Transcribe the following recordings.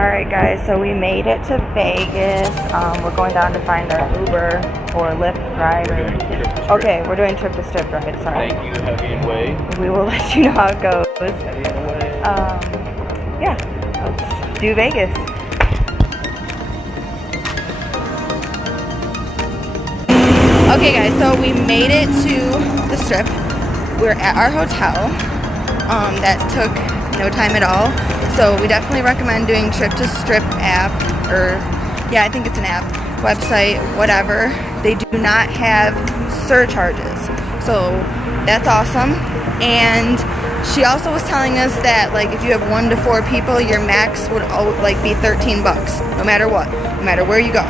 Alright guys, so we made it to Vegas. We're going down to find our Uber or Lyft driver. Okay, we're doing trip to strip ride, sorry. Thank you, Chubby and Away. We will let you know how it goes. Chubby and Away. Yeah, let's do Vegas. Okay guys, so we made it to the strip. We're at our hotel. That took no time at all. So we definitely recommend doing Trip to Strip app, or yeah, I think it's an app, website, whatever. They do not have surcharges, so that's awesome. And she also was telling us that like if you have 1 to 4 people, your max would be 13 bucks, no matter what, no matter where you go,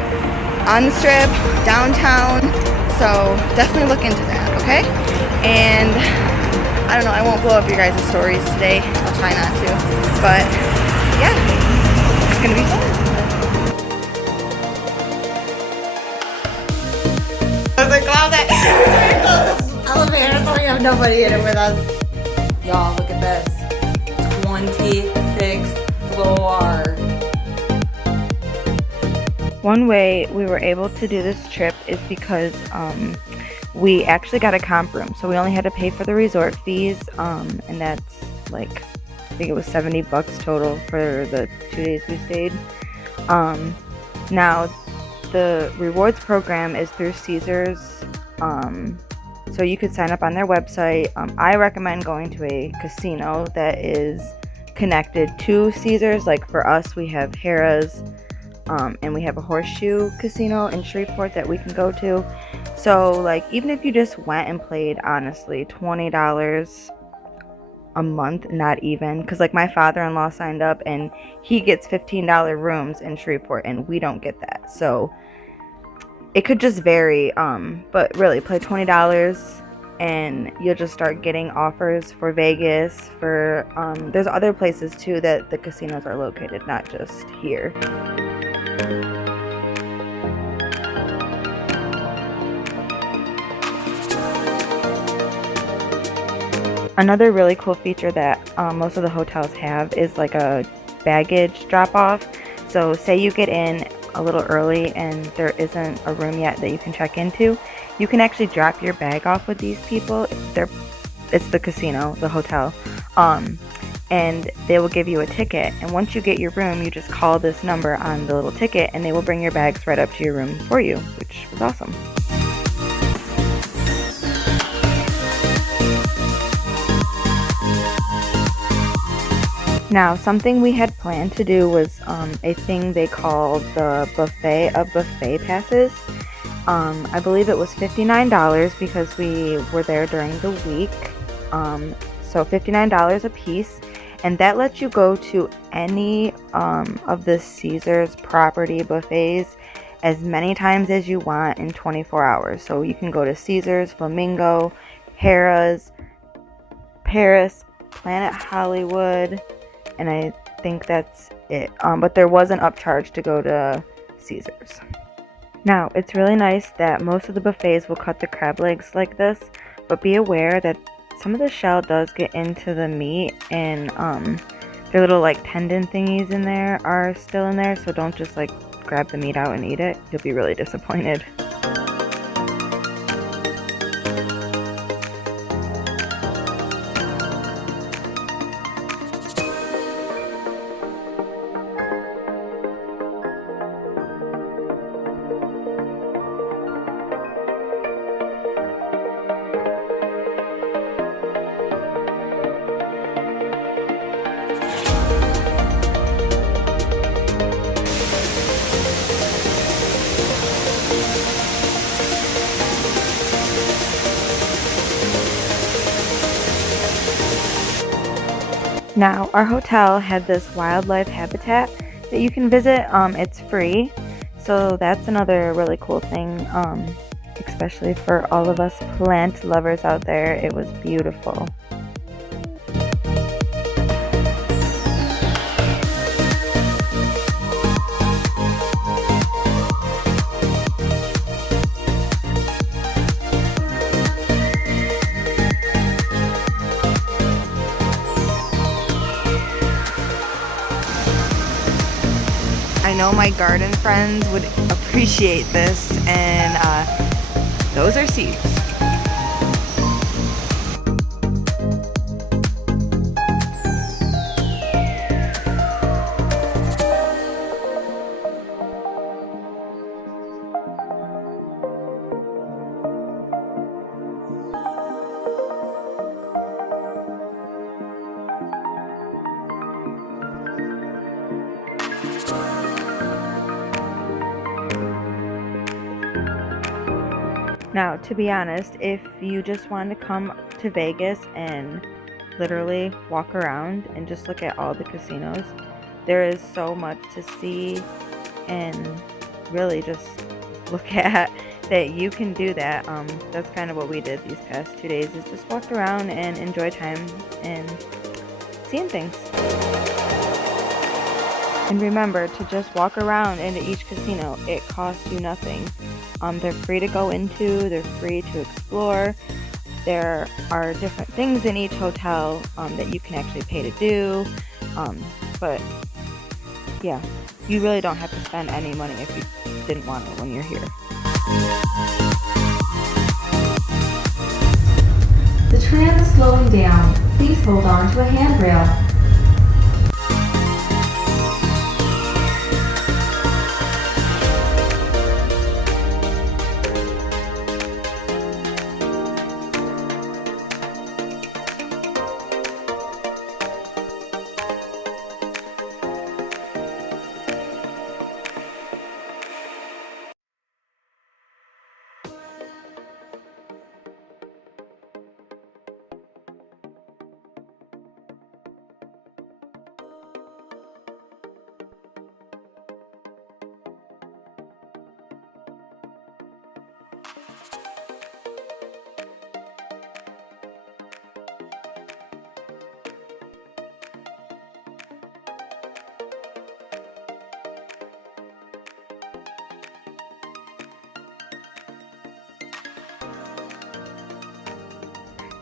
on the strip, downtown. So definitely look into that, okay? And I don't know, I won't blow up your guys' stories today. I'll try not to. But yeah, it's gonna be fun. I was like, cloud that elevator, so we have nobody in it with us. Y'all, look at this. 26th floor. One way we were able to do this trip is because we actually got a comp room, so we only had to pay for the resort fees, and that's like, I think it was 70 bucks total for the 2 days we stayed. Now the rewards program is through Caesars, so you could sign up on their website. I recommend going to a casino that is connected to Caesars. Like for us, we have Harrah's, and we have a Horseshoe Casino in Shreveport that we can go to. So like even if you just went and played, honestly, $20 a month, not even, because like my father-in-law signed up and he gets $15 rooms in Shreveport and we don't get that. So it could just vary, but really play $20 and you'll just start getting offers for Vegas, for there's other places too that the casinos are located, not just here. Another really cool feature that most of the hotels have is like a baggage drop off. So say you get in a little early and there isn't a room yet that you can check into, you can actually drop your bag off with these people. It's the casino, the hotel, and they will give you a ticket, and once you get your room you just call this number on the little ticket and they will bring your bags right up to your room for you, which was awesome. Now, something we had planned to do was a thing they call the buffet of buffet passes. I believe it was $59 because we were there during the week. So $59 a piece, and that lets you go to any of the Caesars property buffets as many times as you want in 24 hours. So you can go to Caesars, Flamingo, Harrah's, Paris, Planet Hollywood, and I think that's it. But there was an upcharge to go to Caesars. Now, it's really nice that most of the buffets will cut the crab legs like this, but be aware that some of the shell does get into the meat, and their little like tendon thingies in there are still in there, so don't just like grab the meat out and eat it. You'll be really disappointed. Now, our hotel had this wildlife habitat that you can visit. It's free, so that's another really cool thing, especially for all of us plant lovers out there. It was beautiful. I know my garden friends would appreciate this, and those are seeds. Now, to be honest, if you just want to come to Vegas and literally walk around and just look at all the casinos, there is so much to see and really just look at that you can do that. That's kind of what we did these past 2 days, is just walk around and enjoy time and seeing things. And remember to just walk around into each casino. It costs you nothing. They're free to go into, they're free to explore. There are different things in each hotel that you can actually pay to do. But yeah, you really don't have to spend any money if you didn't want it when you're here. The tram is slowing down. Please hold on to a handrail.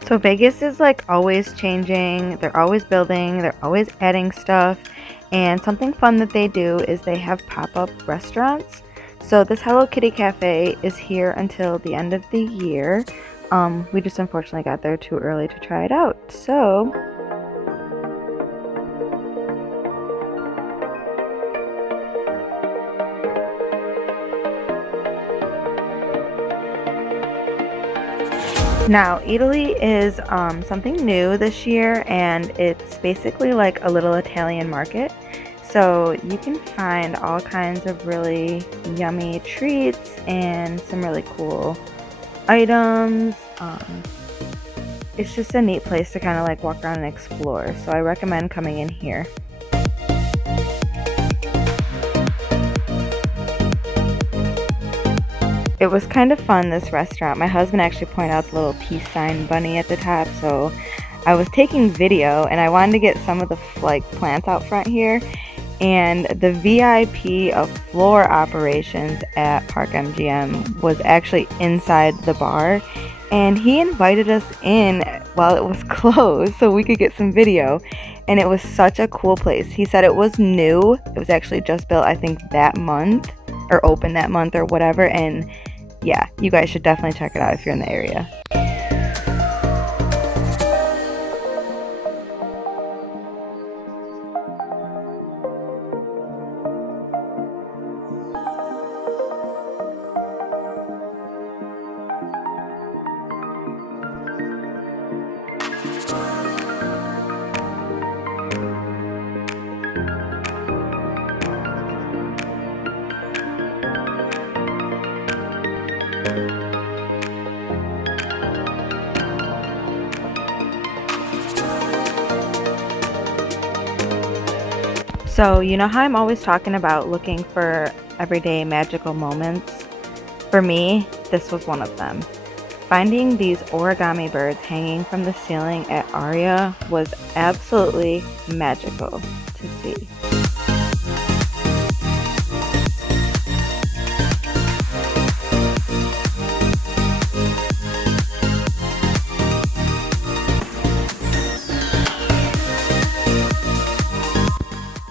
So Vegas is like always changing, they're always building, they're always adding stuff, and something fun that they do is they have pop-up restaurants. So this Hello Kitty Cafe is here until the end of the year. We just unfortunately got there too early to try it out. So now, Italy is something new this year, and it's basically like a little Italian market. So you can find all kinds of really yummy treats and some really cool items. It's just a neat place to kind of like walk around and explore. So I recommend coming in here. It was kind of fun, this restaurant. My husband actually pointed out the little peace sign bunny at the top, so I was taking video and I wanted to get some of the like plants out front here. And the VIP of floor operations at Park MGM was actually inside the bar, and he invited us in while it was closed so we could get some video. And it was such a cool place. He said it was new. It was actually just built, I think, that month, or open that month or whatever. And yeah, you guys should definitely check it out if you're in the area. So, you know how I'm always talking about looking for everyday magical moments? For me, this was one of them. Finding these origami birds hanging from the ceiling at Aria was absolutely magical to see.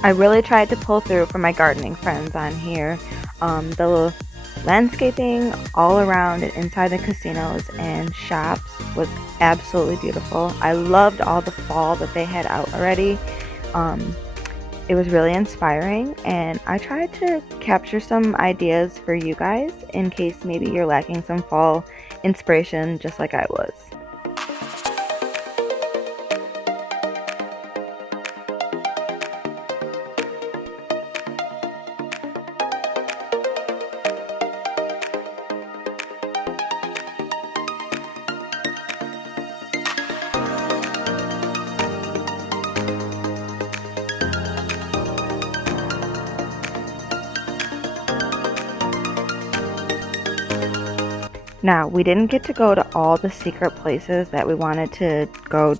I really tried to pull through for my gardening friends on here. The landscaping all around and inside the casinos and shops was absolutely beautiful. I loved all the fall that they had out already. It was really inspiring, and I tried to capture some ideas for you guys in case maybe you're lacking some fall inspiration just like I was. Now, we didn't get to go to all the secret places that we wanted to go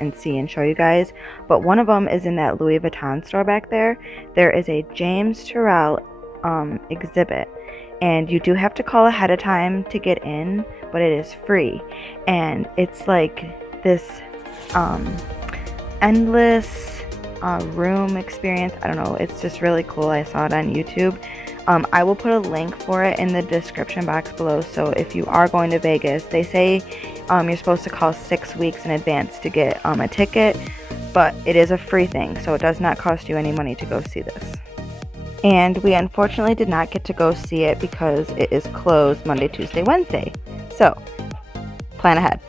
and see and show you guys, but one of them is in that Louis Vuitton store back there. There is a James Turrell exhibit, and you do have to call ahead of time to get in, but it is free, and it's like this endless room experience. I don't know, it's just really cool. I saw it on YouTube. I will put a link for it in the description box below, so if you are going to Vegas, they say you're supposed to call 6 weeks in advance to get a ticket, but it is a free thing, so it does not cost you any money to go see this. And we unfortunately did not get to go see it because it is closed Monday, Tuesday, Wednesday. So, plan ahead.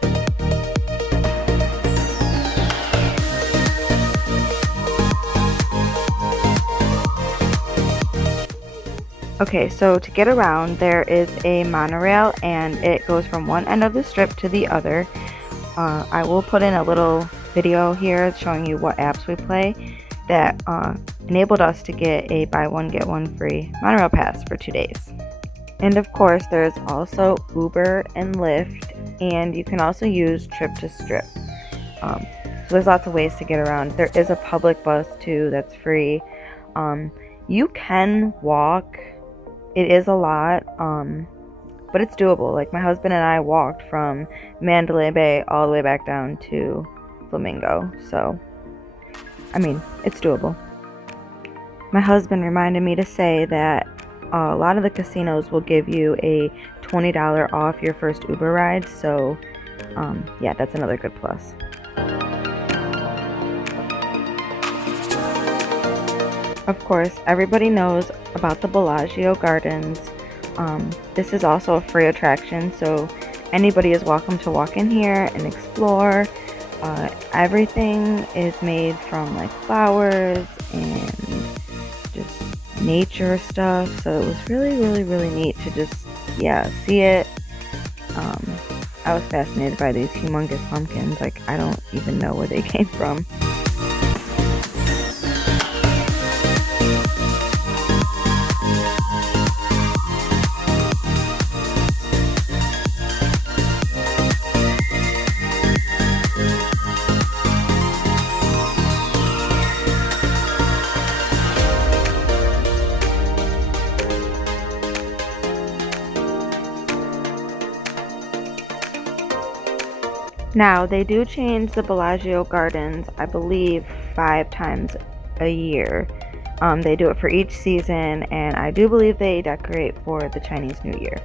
Okay, so to get around, there is a monorail, and it goes from one end of the strip to the other. I will put in a little video here showing you what apps we play that enabled us to get a buy one get one free monorail pass for 2 days. And of course, there's also Uber and Lyft, and you can also use Trip to Strip. So there's lots of ways to get around. There is a public bus too that's free. You can walk. It is a lot, but it's doable. Like, my husband and I walked from Mandalay Bay all the way back down to Flamingo. So, I mean, it's doable. My husband reminded me to say that a lot of the casinos will give you a $20 off your first Uber ride. So, yeah, that's another good plus. Of course, everybody knows about the Bellagio Gardens. This is also a free attraction, so anybody is welcome to walk in here and explore. Everything is made from like flowers and just nature stuff, so it was really neat to just, see it. I was fascinated by these humongous pumpkins. Like, I don't even know where they came from. Now, they do change the Bellagio Gardens, I believe, 5 times a year. They do it for each season, and I do believe they decorate for the Chinese New Year.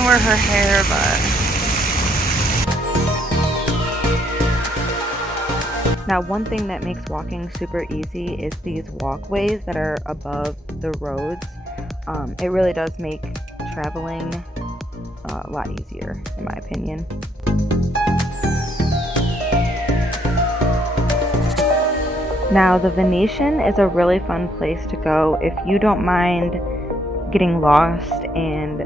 can wear her hair, but... Now, one thing that makes walking super easy is these walkways that are above the roads. It really does make traveling a lot easier, in my opinion. Now, the Venetian is a really fun place to go if you don't mind getting lost and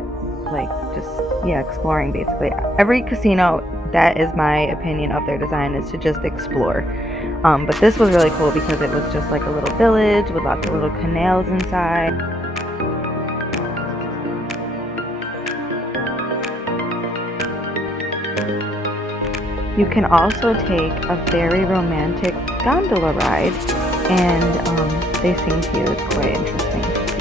like just exploring. Basically every casino, that is my opinion of their design, is to just explore. But this was really cool because it was just like a little village with lots of little canals inside. You can also take a very romantic gondola ride, and they sing to you. It's quite interesting to see.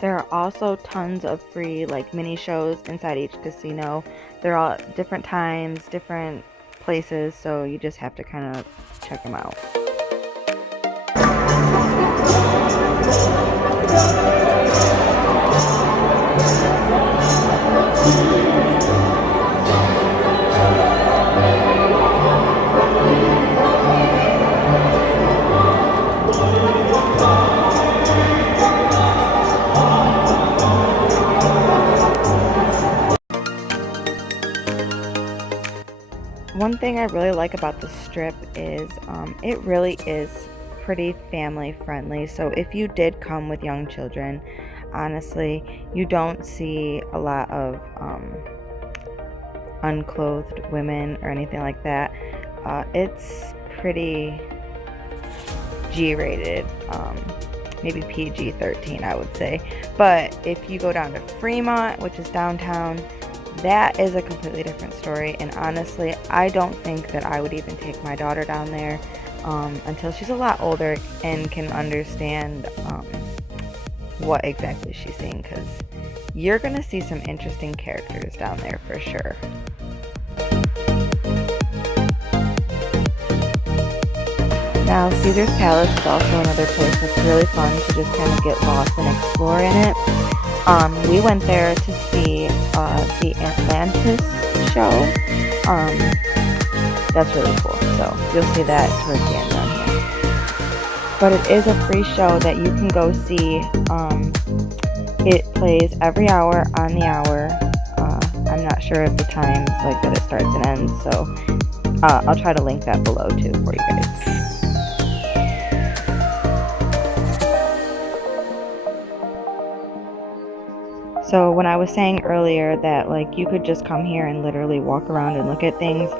There are also tons of free like mini shows inside each casino. They're all at different times, different places, so you just have to kind of check them out. One thing I really like about the Strip is it really is pretty family friendly. So if you did come with young children, honestly, you don't see a lot of unclothed women or anything like that. It's pretty G-rated, maybe PG-13 I would say. But if you go down to Fremont, which is downtown, that is a completely different story, and honestly, I don't think that I would even take my daughter down there until she's a lot older and can understand what exactly she's seeing, because you're going to see some interesting characters down there for sure. Now, Caesar's Palace is also another place that's really fun to just kind of get lost and explore in it. We went there to see the Atlantis show. That's really cool, so you'll see that towards the end down here. But it is a free show that you can go see. It plays every hour on the hour. I'm not sure of the times like that it starts and ends, so I'll try to link that below too for you guys. So when I was saying earlier that like you could just come here and literally walk around and look at things,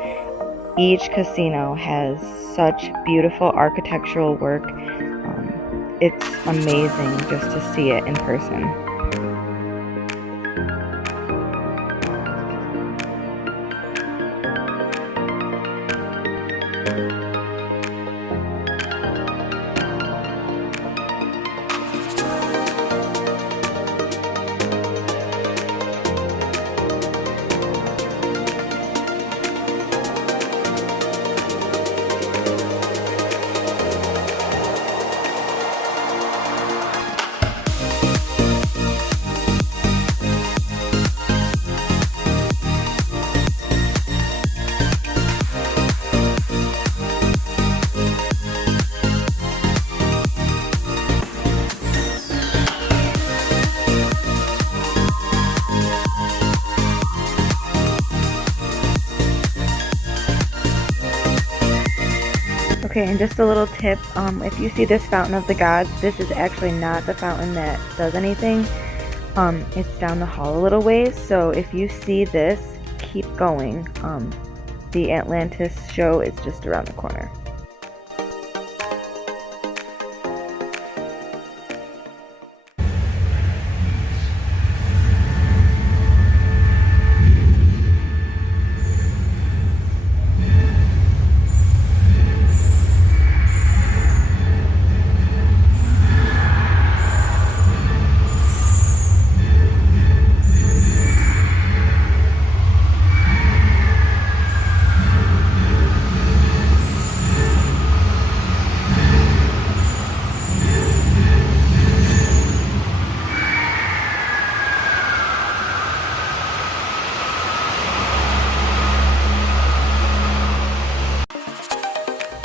each casino has such beautiful architectural work. It's amazing just to see it in person. Okay, and just a little tip, if you see this Fountain of the Gods, this is actually not the fountain that does anything. It's down the hall a little ways, so if you see this, keep going. The Atlantis show is just around the corner.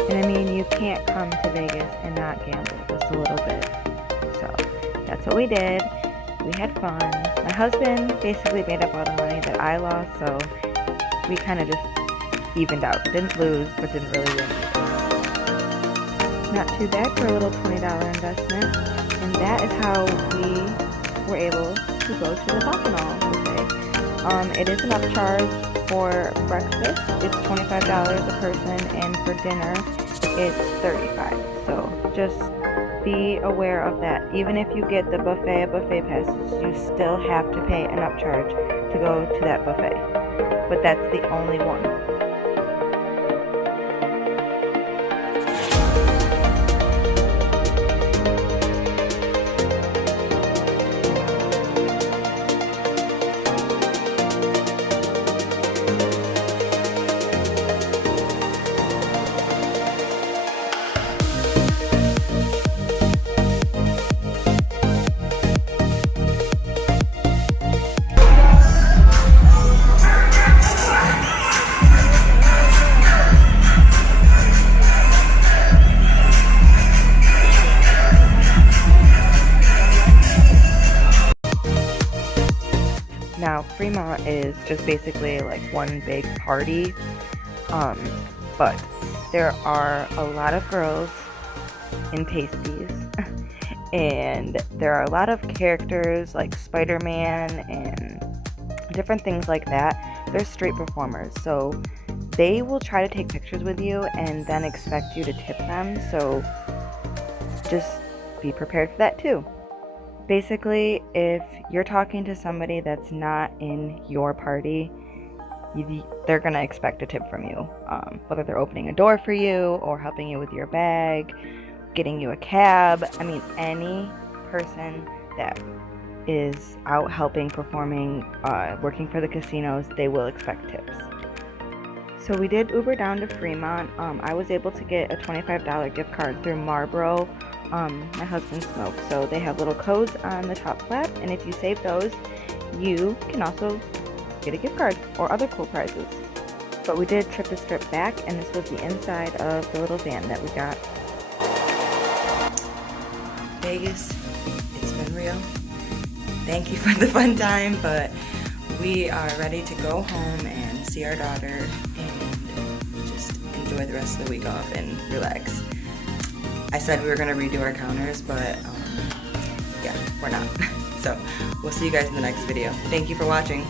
And I mean, you can't come to Vegas and not gamble just a little bit. So that's what we did. We had fun. My husband basically made up all the money that I lost, so we kind of just evened out. Didn't lose, but didn't really win. Not too bad for a little $20 investment. And that is how we were able to go to the Bacchanal buffet. It is an upcharge for breakfast. It's $25 a person, and for dinner, it's $35. So just be aware of that. Even if you get the buffet of buffet passes, you still have to pay an upcharge to go to that buffet. But that's the only one. Now, Fremont is just basically like one big party, but there are a lot of girls in pasties, and there are a lot of characters like Spider-Man and different things like that. They're street performers, so they will try to take pictures with you and then expect you to tip them, so just be prepared for that too. Basically, if you're talking to somebody that's not in your party, they're going to expect a tip from you. Whether they're opening a door for you or helping you with your bag, getting you a cab. I mean, any person that is out helping, performing, working for the casinos, they will expect tips. So we did Uber down to Fremont. I was able to get a $25 gift card through Marlboro. My husband smokes, so they have little codes on the top flap, and if you save those, you can also get a gift card or other cool prizes. But we did trip the strip back, and this was the inside of the little van that we got. Vegas, it's been real. Thank you for the fun time, but we are ready to go home and see our daughter and just enjoy the rest of the week off and relax. I said we were going to redo our counters, but yeah, we're not. So we'll see you guys in the next video. Thank you for watching.